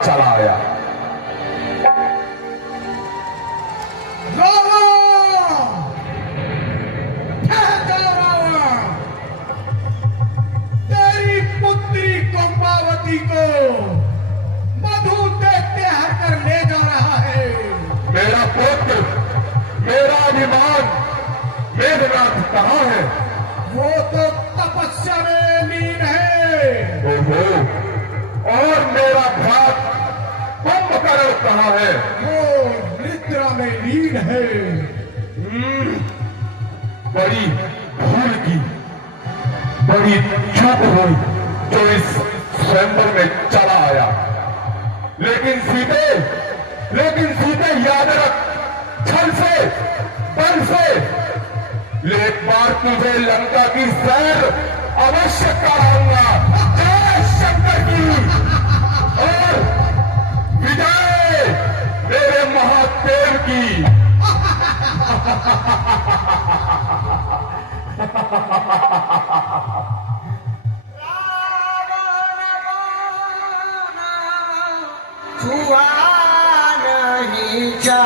चला आया। तेरी पुत्री कुंभावती को मधु देते हर ले जा रहा है। मेरा पुत्र, मेरा अभिमान मेघनाथ कहाँ है? वो तो तपस्या में लीन है। ओहो, और मेरा भ्रात कुंभकर्ण कहाँ है? वो निद्रा में लीन है। बड़ी भूल की, बड़ी चूक हुई जो इस स्वयंवर में चला आया। लेकिन सीते याद रख, छल से, बल से एक बार तुझे लंका की सैर अवश्य कराऊंगा। जय शंकर की और विजय मेरे महादेव की। छुआ नहीं जा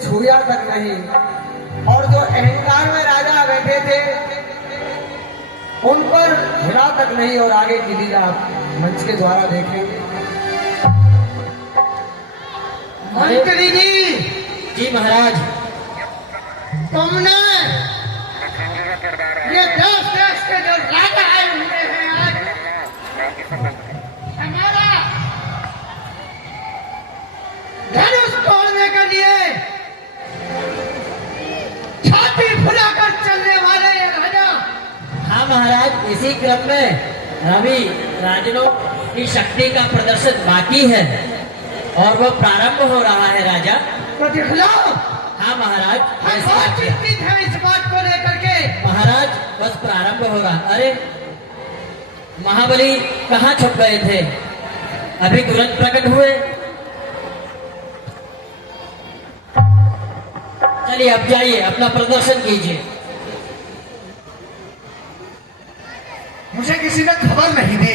छुआ तक नहीं। और जो अहंकार में राजा बैठे थे उन पर हिला तक नहीं। और आगे की लीला आप मंच के द्वारा देखेंगे। मंत्री जी महाराज, तुमने ये देश के जो राजा आए हुए हैं आज हमारा धनुष तोड़ने के लिए छाती फुलाकर चलने वाले ये राजा। हाँ महाराज, इसी क्रम में अभी राजनों की शक्ति का प्रदर्शन बाकी है और वो प्रारंभ हो रहा है राजा। तो दिखलाओ। हाँ महाराज, हम बहुत चिंतित हैं इस बात को लेकर के। महाराज बस प्रारंभ हो रहा। अरे महाबली कहाँ छुप गए थे? अभी तुरंत प्रकट हुए। चलिए अब जाइए, अपना प्रदर्शन कीजिए। मुझे किसी ने खबर नहीं दी।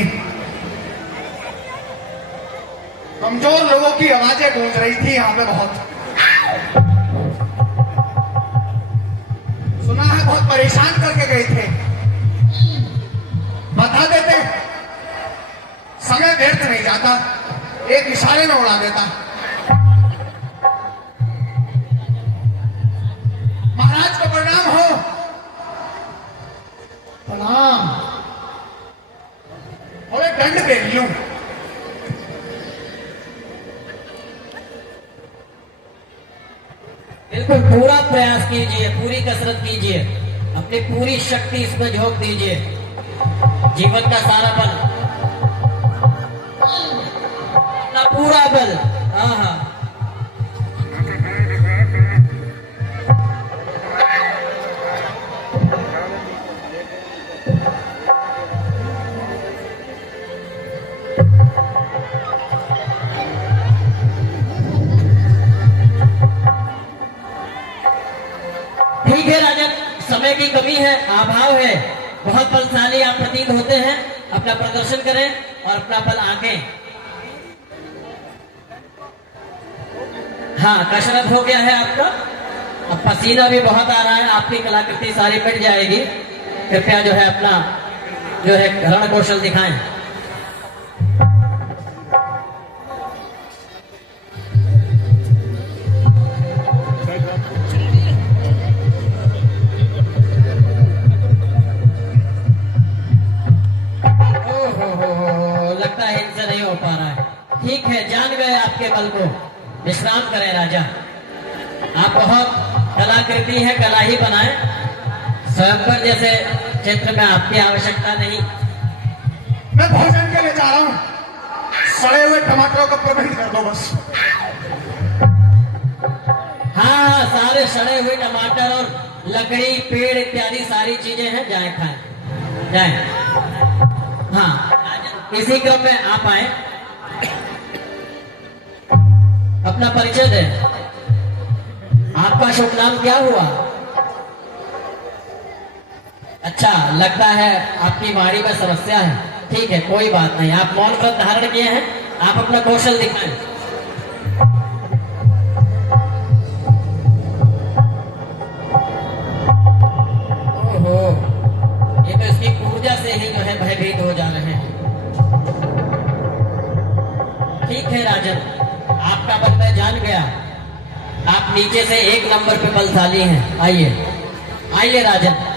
कमजोर लोगों की आवाजें गूंज रही थी यहाँ पे बहुत। सुना है बहुत परेशान करके गए थे। बता देते, समय व्यर्थ नहीं जाता, एक इशारे में उड़ा देता। महाराज को प्रणाम हो। प्रणाम। और एक दंड दे लूं। बिल्कुल पूरा प्रयास कीजिए, पूरी कसरत कीजिए, अपनी पूरी शक्ति इसमें झोंक दीजिए। जीवन का सारा बल, अपना पूरा बल। हाँ हाँ, ठीक है राजा, समय की कमी है, अभाव है, बहुत बलशाली आप प्रतीत होते हैं। अपना प्रदर्शन करें और अपना बल आंकें। हाँ, कसरत हो गया है आपका। अब पसीना भी बहुत आ रहा है, आपकी कलाकृति सारी मिट जाएगी। कृपया जो है अपना जो है रण कौशल दिखाएं। लगता है इनसे नहीं हो पा रहा है। ठीक है, जान गए आपके बल को। विश्राम करें राजा, आप बहुत कलाकृति है, कला ही बनाए। स्वयंवर जैसे क्षेत्र में आपकी आवश्यकता नहीं। मैं भोजन के लिए जा रहा हूं। सड़े हुए टमाटरों को प्रबंध कर दो बस। हाँ, सारे सड़े हुए टमाटर और लकड़ी, पेड़ इत्यादि सारी चीजें हैं, जाए खाएं, जाए। हाँ, इसी क्रम में आप आए, अपना परिचय दें। आपका शुभ नाम क्या हुआ? अच्छा, लगता है आपकी वाणी में समस्या है। ठीक है, कोई बात नहीं, आप मौन व्रत धारण किए हैं, आप अपना कौशल दिखाएं। ओहो, ये तो इसकी ऊर्जा से ही जो है भयभीत हो जा रहे हैं। ठीक है राजन, आपका बल मैं जान गया, आप नीचे से 1 नंबर पे बलशाली हैं। आइए आइए राजन,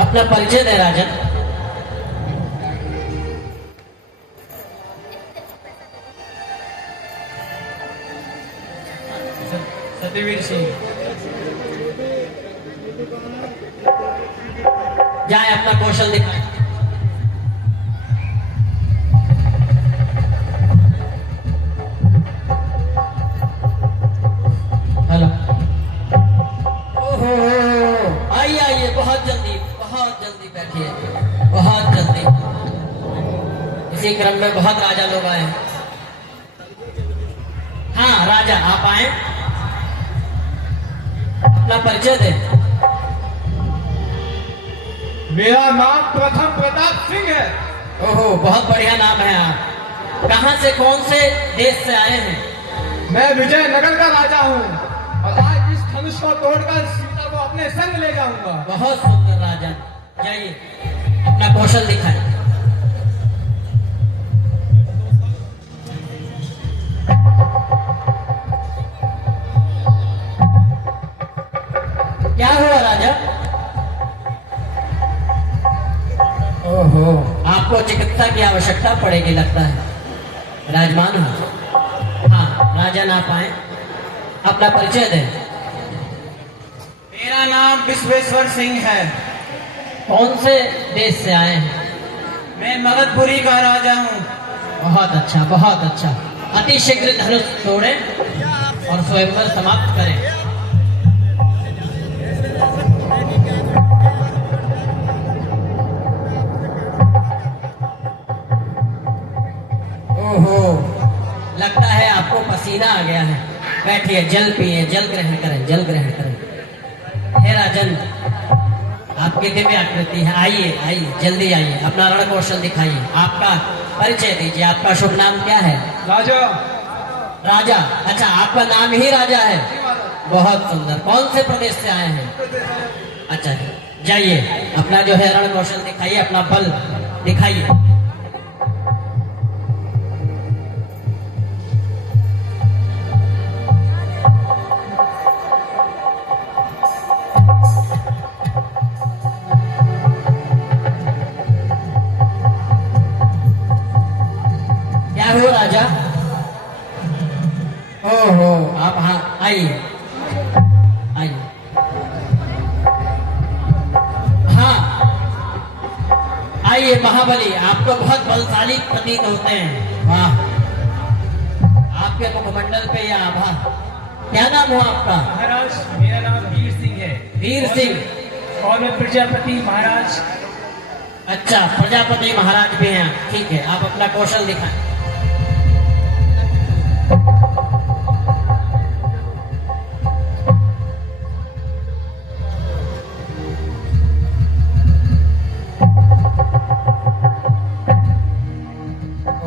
अपना परिचय दे राजन। सत्यवीर सिंह, जाए अपना कौशल दिखाएं। हेलो, ओहो, आइए आइए, बहुत जल्दी बैठिए, बहुत जल्दी। इसी क्रम में बहुत राजा लोग आए हैं। हाँ राजा, आप आए, अपना परिचय दें। मेरा नाम प्रथम प्रताप सिंह है। ओहो, बहुत बढ़िया नाम है। आप कहाँ से, कौन से देश से आए हैं? मैं विजयनगर का राजा हूँ और आज इस धनुष को तोड़कर सीता को अपने संग ले जाऊंगा। बहुत सुंदर राजा, जाइए अपना कौशल दिखाएं। क्या हुआ राजा? ओहो, आपको चिकित्सा की आवश्यकता पड़ेगी लगता है, राजमान। हाँ राजन, आप आए, अपना परिचय दें। मेरा नाम विश्वेश्वर सिंह है। कौन से देश से आए हैं? मैं मगधपुरी का राजा हूँ। बहुत अच्छा, बहुत अच्छा। अति शीघ्र धनुष तोड़ें और स्वयंवर समाप्त करें। ओहो, लगता है आपको पसीना आ गया है। बैठिए, जल पिए, जल ग्रहण करें, जल ग्रहण करें। हे राजन, आपकी दिव्य आकृति है, आइए आइए, जल्दी आइए, अपना रण कौशल दिखाइए। आपका परिचय दीजिए, आपका शुभ नाम क्या है? राजा। राजा, अच्छा, आपका नाम ही राजा है, बहुत सुंदर। कौन से प्रदेश से आए हैं? अच्छा, जाइए अपना जो है रण कौशल दिखाइए, अपना बल दिखाइए। क्या हो राजा? ओहो, आप हाँ आइए आइए। हाँ आइए महाबली, आप तो बहुत बलशाली प्रतीत होते हैं। वाह, आपके मुखमंडल पे यह आभा। क्या नाम हुआ आपका? महाराज, मेरा नाम वीर सिंह है। वीर सिंह, और मैं प्रजापति महाराज। अच्छा, प्रजापति महाराज भी हैं। ठीक है, आप अपना कौशल दिखाएं।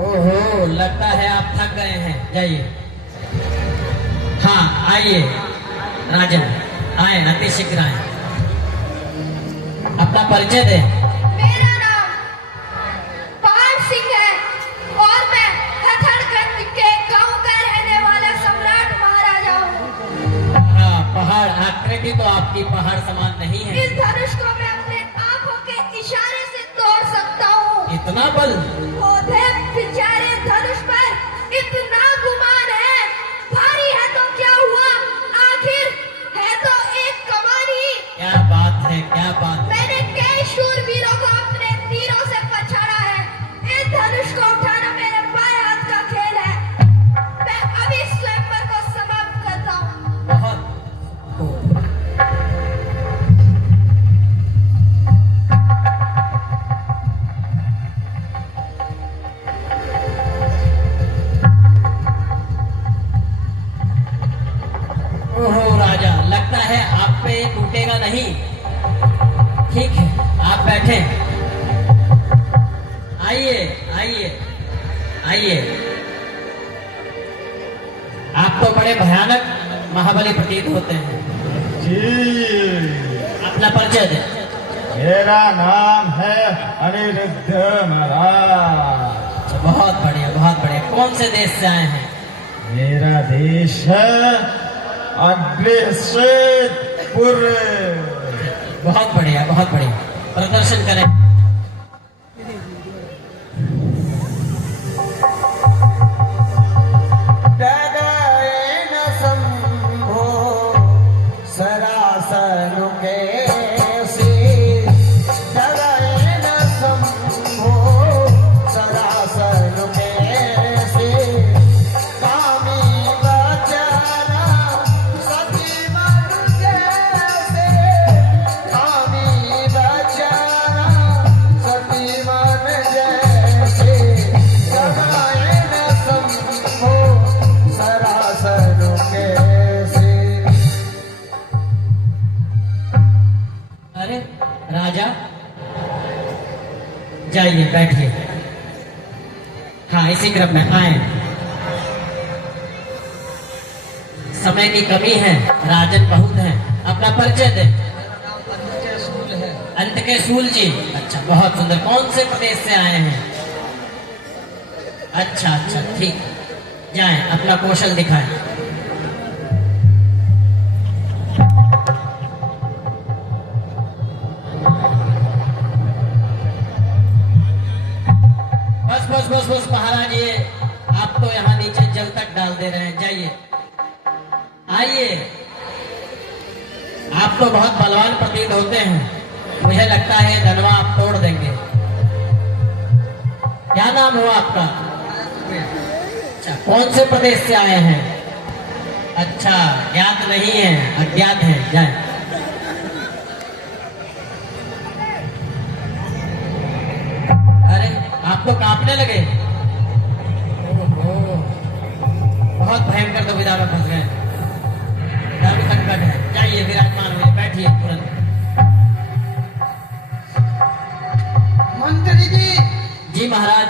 ओहो, लगता है आप थक गए हैं, जाइए। हाँ आइए राजन, आए, अति शीघ्र आए, अपना परिचय दें। मेरा नाम पहाड़ सिंह है और मैं हथड़गंज के गांव का रहने वाला सम्राट महाराजा हूँ। हाँ, पहाड़ आकृति तो आपकी पहाड़ समान नहीं है। इस धनुष को मैं अपने आंखों के इशारे से तोड़ सकता हूँ। इतना बल? ओधे बेचारे धनुष पर इतना गुमान है, भारी है तो क्या हुआ, आखिर है तो एक कमानी। क्या बात है, क्या बात। मैंने कई शूरवीरों को अपने तीरों से पछाड़ आइए आइए आइए। आप तो बड़े भयानक महाबली प्रतीत होते हैं। जी, अपना परिचय दें। मेरा नाम है अनिरुद्ध महाराज। बहुत बढ़िया बहुत बढ़िया। कौन से देश से आए हैं? मेरा देश है अग्रसेनपुर। बहुत बढ़िया बहुत बढ़िया। प्रदर्शन करें। गगन शंभो सरासन कैसे, गगन शंभो सरासन कैसे, कामी बचना सती मन जैसे, कामी बचना सती मन जैसे, गगन शंभो सरासन कैसे। अरे राजा, जाइए बैठिए। हाँ, इसी क्रम में आए। समय की कमी है, राजन बहुत हैं। अपना परिचय दें। अंत के सूल जी। अच्छा, बहुत सुंदर। कौन से प्रदेश से आए हैं? अच्छा अच्छा, ठीक। जाएं, अपना कौशल दिखाएं। बस बस बस बस महाराज, ये आप तो यहाँ नीचे जल तक डाल दे रहे हैं। जाइए आइए। आप तो बहुत बलवान प्रतीत होते हैं। मुझे लगता है धनवा आप तोड़ देंगे। क्या नाम हुआ आपका? अच्छा, कौन से प्रदेश से आए हैं? अच्छा, ज्ञात नहीं है, अज्ञात है। जाए। अरे आप तो कांपने लगे। ओहो, बहुत भयंकर दुविधा में फंस गए। दारू संकट है। जाइए, विराजमान हुए, बैठिए तुरंत। मंत्री जी, जी महाराज।